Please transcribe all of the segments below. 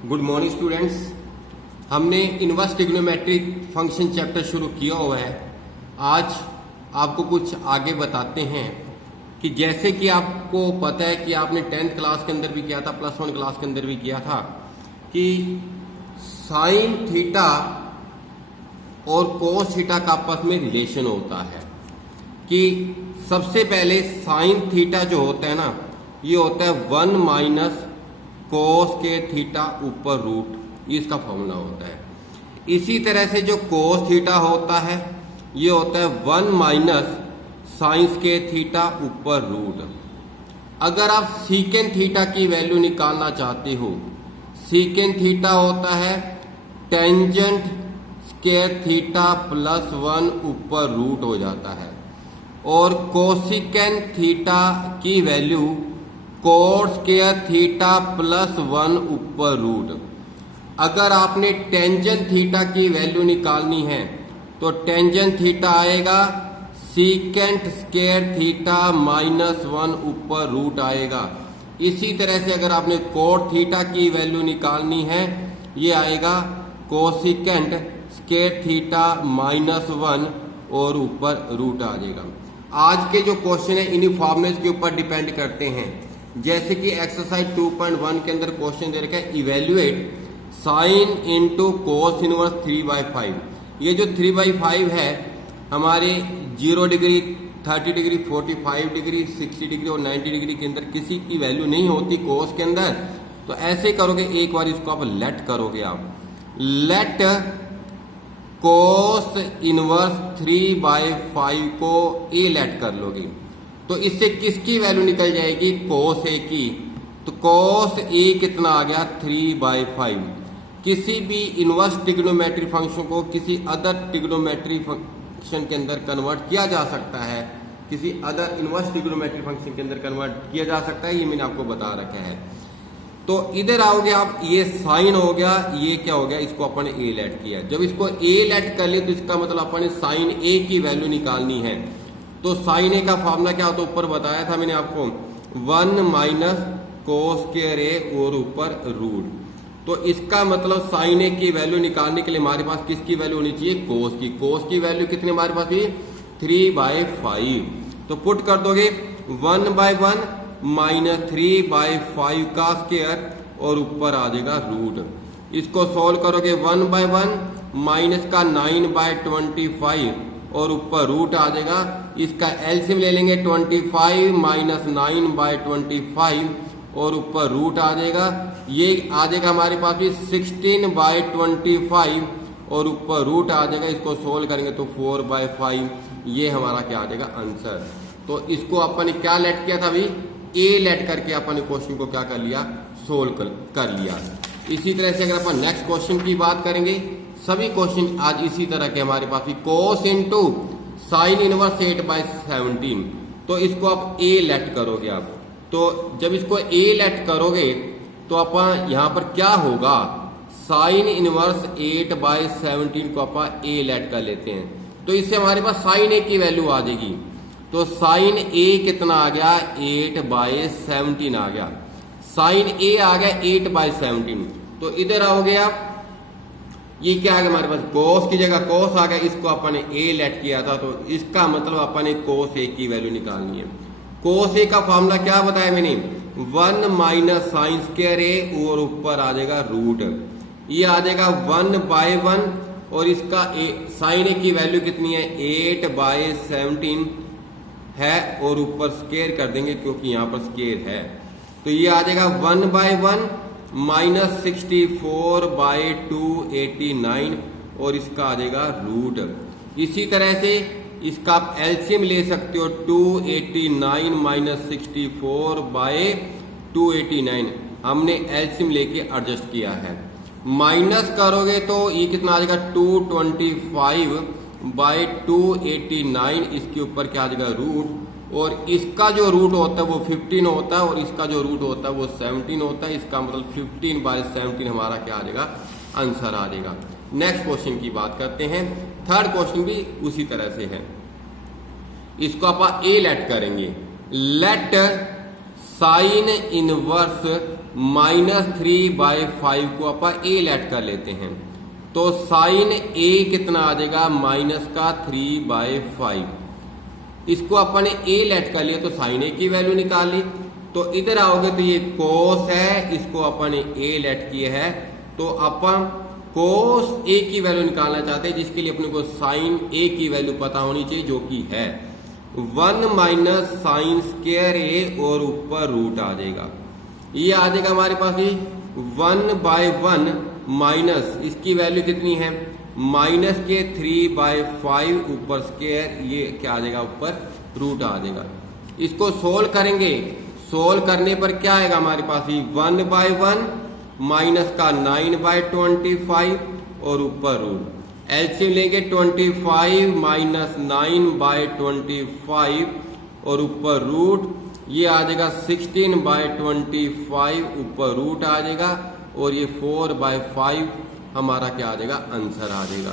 Good morning students. हमने inverse trigonometric function chapter शुरू किया हुआ है। आज आपको कुछ आगे बताते हैं कि जैसे कि आपको पता है कि आपने 10th क्लास के अंदर भी किया था, +1 क्लास के अंदर भी किया था कि साइन थीटा और कोस थीटा का आपस में रिलेशन होता है। कि सबसे पहले साइन थीटा जो होता है ना, ये होता है 1 माइनस कोस के थीटा ऊपर रूट, ये इसका फॉर्मूला होता है। इसी तरह से जो कोस थीटा होता है ये होता है 1 माइनस साइंस के थीटा ऊपर रूट। अगर आप सीकेंट थीटा की वैल्यू निकालना चाहते हो, सीकेंट थीटा होता है टेंजेंट स्क्वायर थीटा प्लस 1 ऊपर रूट हो जाता है, और कोसिकेंट थीटा की value cos square theta plus 1 ऊपर रूट। अगर आपने टेंजेंट थीटा की वैल्यू निकालनी है तो टेंजेंट थीटा आएगा सीकेंट स्क्वायर थीटा माइनस 1 ऊपर रूट आएगा। इसी तरह से अगर आपने कोट थीटा की वैल्यू निकालनी है, ये आएगा कोसिकेंट स्क्वायर थीटा माइनस 1 और ऊपर रूट आ जाएगा। आज के जो क्वेश्चन है इन्हीं फॉर्मूलेस के ऊपर डिपेंड करते हैं। जैसे कि एक्सरसाइज 2.1 के अंदर क्वेश्चन दे रखा है evaluate sine into cos inverse 3/5। ये जो 3/5 है हमारे 0 डिग्री, 30 डिग्री, 45 डिग्री, 60 डिग्री और 90 डिग्री के अंदर किसी की वैल्यू नहीं होती कोस के अंदर। तो ऐसे करोगे, एक बार इसको आप लेट करोगे, आप लेट कोस इनवर्स 3/5 को ए लेट कर लोगे तो इससे किसकी वैल्यू निकल जाएगी? कोस ए की। तो कोस ए कितना आ गया? 3/5। किसी भी इनवर्स ट्रिग्नोमेट्री फंक्शन को किसी अदर ट्रिग्नोमेट्री फंक्शन के अंदर कन्वर्ट किया जा सकता है, किसी अदर इनवर्स ट्रिग्नोमेट्री फंक्शन के अंदर कन्वर्ट किया जा सकता है, ये मैंने आपको बता रखा है। तो इधर आओगे आप, ये साइन हो गया, ये क्या हो गया, इसको अपन ने ए लेट किया। जब इसको ए लेट कर ले तो इसका मतलब अपन ने साइन ए की वैल्यू निकालनी है। तो साइन ए का फॉर्मूला क्या होता है, ऊपर बताया था मैंने आपको, 1 माइनस कोस स्क्वायर ए और ऊपर रूट। तो इसका मतलब साइन ए की वैल्यू निकालने के लिए हमारे पास किसकी वैल्यू होनी चाहिए? कोस की। कोस की वैल्यू कितनी हमारे पास थी? 3/5। तो पुट कर दोगे 1/1 माइनस 3/5 का स्क्वायर और ऊपर आ जाएगा रूट। इसको सोल्व करोगे 1/1 माइनस का 9/25 और ऊपर रूट आ जाएगा। इसका एलसीएम ले लेंगे 25 माइनस 9/25 और ऊपर रूट आ जाएगा। ये आ जाएगा हमारे पास भी 16/25 और ऊपर रूट आ जाएगा। इसको सोल्व करेंगे तो 4/5, ये हमारा क्या आ जाएगा? आंसर। तो इसको अपन ने क्या लेट किया था अभी? ए लेट करके अपन ने क्वेश्चन को क्या कर लिया? सोल्व कर लिया। इसी तरह से अगर अपन नेक्स्ट क्वेश्चन की बात करेंगे, सभी क्वेश्चन आज इसी तरह के हमारे पास भी, कोस इंटू साइन इनवर्स 8/17। तो इसको आप ए लेट करोगे आप। तो जब इसको ए लेट करोगे तो अपन यहां पर क्या होगा, साइन इनवर्स 8/17 को अपन ए लेट कर लेते हैं। तो इससे हमारे पास साइन ए की वैल्यू आ जाएगी। तो साइन ए कितना आ गया? 8/17 आ गया। साइन ए आ गया 8/17। तो इधर आओगे आप, ये क्या आ गया हमारे पास? कोस की जगह कोस आ गया, इसको अपन ने ए लेट किया था। तो इसका मतलब अपन ने कोस ए की वैल्यू निकालनी है। कोस ए का फॉर्मूला क्या बताया मैंने? 1 माइनस साइन स्क्वायर ए और ऊपर आ जाएगा रूट। ये आ जाएगा 1/1 और इसका साइन ए की वैल्यू कितनी है? 8/17 है और ऊपर स्क्वायर कर देंगे क्योंकि यहां पर स्क्वायर है। तो ये आ जाएगा 1/1 माइनस 64/289 और इसका आ जाएगा रूट। इसी तरह से इसका आप एलसीएम ले सकते हो, 289 माइनस 64/289। हमने एलसीएम लेके एडजस्ट किया है। माइनस करोगे तो ये कितना आ जाएगा? 225/289। इसके ऊपर क्या आ जाएगा? रूट। और इसका जो रूट होता है वो 15 होता है और इसका जो रूट होता है वो 17 होता है। इसका मतलब 15/17 हमारा क्या आ जाएगा? आंसर आ जाएगा। नेक्स्ट क्वेश्चन की बात करते हैं। थर्ड क्वेश्चन भी उसी तरह से है। इसको आप ए लेट करेंगे। लेट साइन इनवर्स -3/5 को अपन ए लेट कर लेते हैं, तो साइन ए कितना आ जाएगा -3/5। इसको अपन ने ए लेट कर लिया तो साइन ए की वैल्यू निकाल ली। तो इधर आओगे तो ये कोस है, इसको अपन ने ए लेट किया है, तो अपन कोस ए की वैल्यू निकालना चाहते हैं, जिसके लिए अपने को साइन ए की वैल्यू पता होनी चाहिए, जो कि है 1 माइनस साइन स्क्वायर ए और ऊपर रूट आ जाएगा। ये आ जाएगा हमारे पास ही 1/1 माइनस इसकी वैल्यू कितनी है -3/5 ऊपर स्क्वायर, ये क्या आ जाएगा ऊपर रूट आ जाएगा। इसको सोल्व करेंगे, सोल्व करने पर क्या आएगा हमारे पास ही 1/1 माइनस का 9/25 और ऊपर रूट। एलसीएम लेंगे 25 माइनस 9/25 और ऊपर रूट, ये आ जाएगा 16/25 ऊपर रूट आ जाएगा, और ये 4/5 हमारा क्या आ जाएगा आंसर आ जाएगा।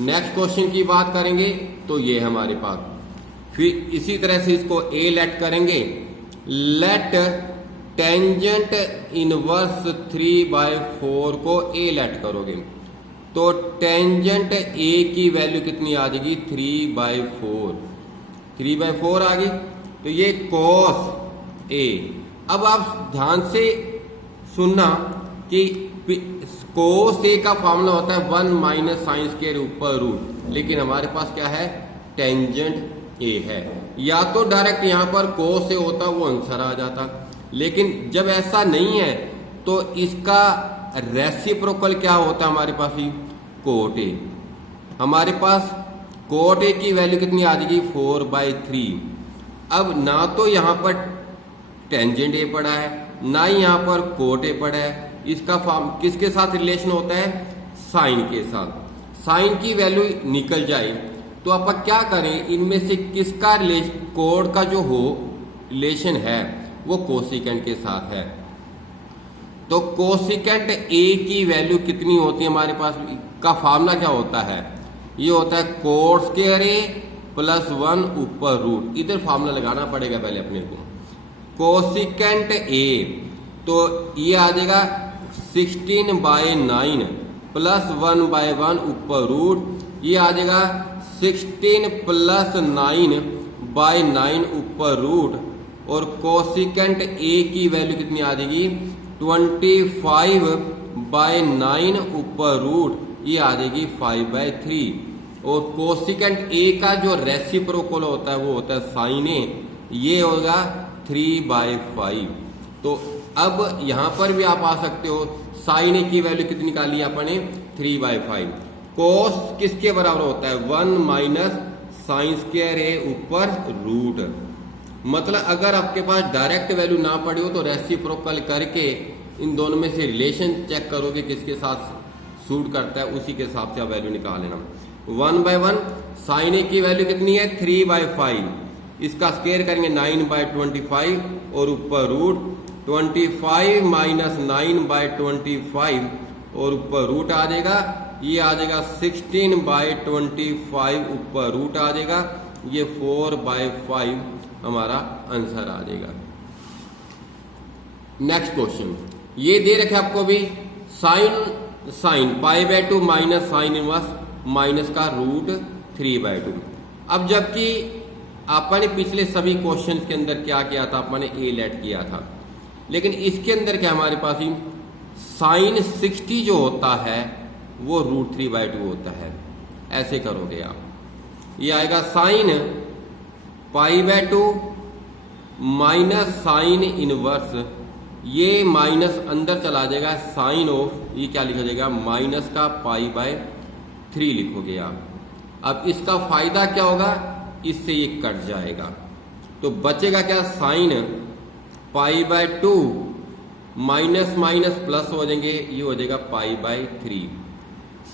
नेक्स्ट क्वेश्चन की बात करेंगे तो ये है हमारे पास। फिर इसी तरह से इसको ए लेट करेंगे, लेट टेंजेंट इनवर्स 3/4 को ए लेट करोगे तो टेंजेंट ए की वैल्यू कितनी आ जाएगी 3/4 आ गई। तो ये कॉस ए। अब आप ध्यान से सुनना कि कोस ए का फॉर्मूला होता है 1 माइनस साइन स्क्वायर ऊपर रूट, लेकिन हमारे पास क्या है टेंजेंट ए है। या तो डायरेक्ट यहां पर कोस ए होता वो आंसर आ जाता, लेकिन जब ऐसा नहीं है तो इसका रेसिप्रोकल क्या होता है हमारे पास ही कोट ए। हमारे पास कोट ए की वैल्यू कितनी आ जाएगी 4/3। अब ना तो यहां पर टेंजेंट ए पड़ा है, ना ही यहां पर कोट ए पड़ा है। इसका फॉर्म किसके साथ रिलेशन होता है साइन के साथ। साइन की वैल्यू निकल जाए तो आप क्या करें, इनमें से किसका कोड का जो हो रिलेशन है वो कोसिकेंट के साथ है। तो कोसिकेंट ए की वैल्यू कितनी होती है हमारे पास का फॉर्मूला क्या होता है, ये होता है कोट स्क्वायर ए प्लस 1 ऊपर रूट। इधर फॉर्मूला लगाना पड़ेगा पहले अपने को। कोसिकेंट ए तो ये आ जाएगा 16/9 प्लस 1/1 ऊपर रूट, ये आ जाएगा 16 प्लस 9/9 ऊपर रूट, और कोसिकेंट ए की वैल्यू कितनी आ जाएगी 25/9 ऊपर रूट, ये आ जाएगी 5/3। और कोसिकेंट ए का जो रेसिप्रोकल होता है वो होता है साइन ए, ये होगा 3/5। तो अब यहां पर भी आप आ सकते हो, साइन ए की वैल्यू कितनी निकाली आपने 3/5। कोस किसके बराबर होता है 1 माइनस साइन स्क्वायर ए ऊपर रूट। मतलब अगर आपके पास डायरेक्ट वैल्यू ना पड़ी हो तो रेसिप्रोकल करके इन दोनों में से रिलेशन चेक करोगे किसके साथ सूट करता है, उसी के हिसाब से आप वैल्यू निकाल लेना। 1/1 साइन ए की वैल्यू कितनी है 3/5, इसका स्क्वायर करेंगे 9/25 और ऊपर रूट 25 माइनस 9/25 और ऊपर रूट आ जाएगा, ये आ जाएगा 16/25 ऊपर रूट आ जाएगा, ये 4/5 हमारा आंसर आ जाएगा। नेक्स्ट क्वेश्चन ये दे रखे आपको भी sine π/2 minus sine inverse minus का रूट 3/2। अब जबकि आपने पिछले सभी क्वेश्चन के अंदर क्या किया था, आपने ए लेट किया था, लेकिन इसके अंदर क्या हमारे पास ही साइन 60 जो होता है वो रूट 3/2 होता है। ऐसे करोगे आप, ये आएगा साइन π/2 माइनस साइन इनवर्स, ये माइनस अंदर चला जाएगा, साइन ऑफ ये क्या लिखा जाएगा माइनस का π/3 लिखोगे आप। अब इसका फायदा क्या होगा, इससे ये कट जाएगा तो बचेगा क्या साइन π/2 माइनस माइनस प्लस हो जाएंगे, ये हो जाएगा π/3।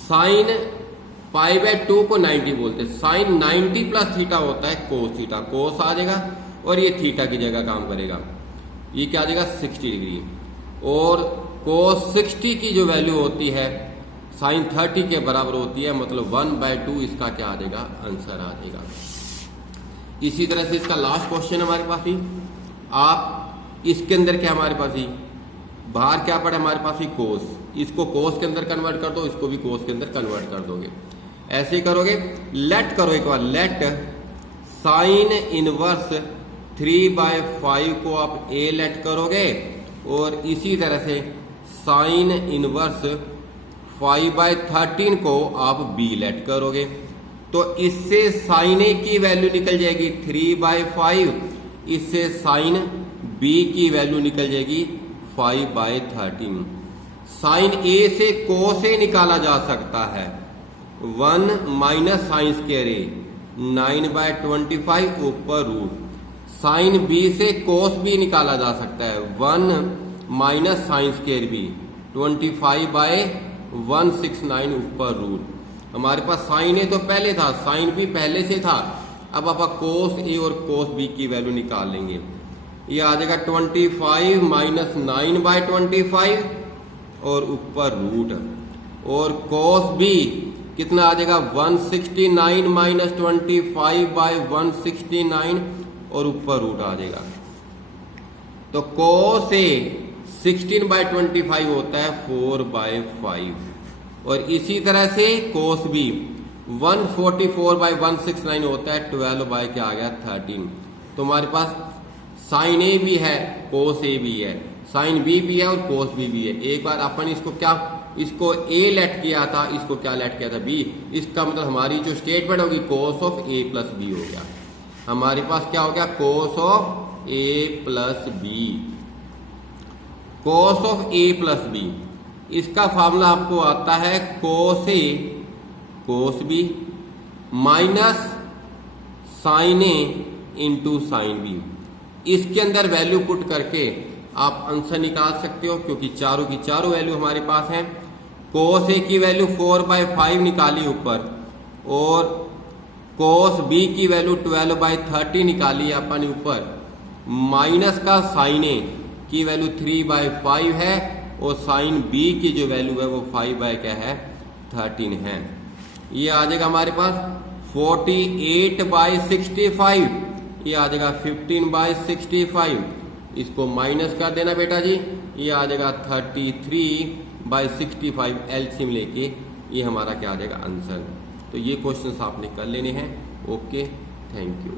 साइन π/2 को 90 बोलते हैं, साइन 90 प्लस थीटा होता है कोस थीटा, कोस आ जाएगा और ये थीटा की जगह काम करेगा, ये क्या आ जाएगा 60 डिग्री। और कोस 60 की जो वैल्यू होती है साइन 30 के बराबर होती है, मतलब 1/2 इसका क्या आ जाएगा आंसर आ जाएगा। इसी तरह से इसका लास्ट क्वेश्चन हमारे पास ही, आप इसके अंदर क्या हमारे पास ही बाहर क्या पड़ा हमारे पास ही कोस, इसको कोस के अंदर कन्वर्ट कर दो, इसको भी कोस के अंदर कन्वर्ट कर दोगे। ऐसे ही करोगे। लेट करो एक बार, लेट साइन इनवर्स 3/5 को आप ए लेट करोगे और इसी तरह से साइन इनवर्स 5/13 को आप बी लेट करोगे। तो इससे साइन ए की वैल्यू निकल जाएगी 3/5, इससे साइन बी की वैल्यू निकल जाएगी 5/13। साइन ए से कोस ए निकाला जा सकता है, 1 माइनस साइन स्क्वायर ए 9/25 ऊपर रूट। साइन बी से कोस बी निकाला जा सकता है, 1 माइनस साइन स्क्वायर बी 25/169 ऊपर रूट। हमारे पास साइन ए तो पहले था, साइन बी पहले से था, अब आप कोस ए और कोस बी की वैल्यू निकाल लेंगे। ये आ जाएगा 25 माइनस 9/25 और ऊपर रूट, और कोस बी कितना आ जाएगा 169 माइनस 25/169 और ऊपर रूट आ जाएगा। तो कोस ए 16/25 होता है 4/5, और इसी तरह से कोस बी 144/169 होता है 12 क्या आ गया 13। तो हमारे पास साइन ए भी है, कोस ए भी है, साइन बी भी है और कोस बी भी है। एक बार अपन इसको ए लेट किया था, इसको क्या लेट किया था बी। इसका मतलब हमारी जो स्टेटमेंट होगी cos of A plus B हो गया। हमारे पास क्या हो गया cos of A plus B. Cos of A plus B, इसका फॉर्मूला आपको आता है cos A cos B minus sine A into sine B. इसके अंदर वैल्यू पुट करके आप आंसर निकाल सकते हो, क्योंकि चारों की चारों वैल्यू हमारे पास है। कोस ए की वैल्यू 4/5 निकाली ऊपर, और कोस बी की वैल्यू 12/30 निकाली अपन ऊपर, माइनस का साइन ए की वैल्यू 3/5 है, और साइन बी की जो वैल्यू है वो 5/13 है। ये आ जाएगा हमारे पास 48/65, ये आ जाएगा 15/65। इसको माइनस कर देना बेटा जी, ये आ जाएगा 33/65 एलसीएम लेके, ये हमारा क्या आ जाएगा आंसर। तो ये क्वेश्चंस आपने कर लेने हैं। Okay, thank you.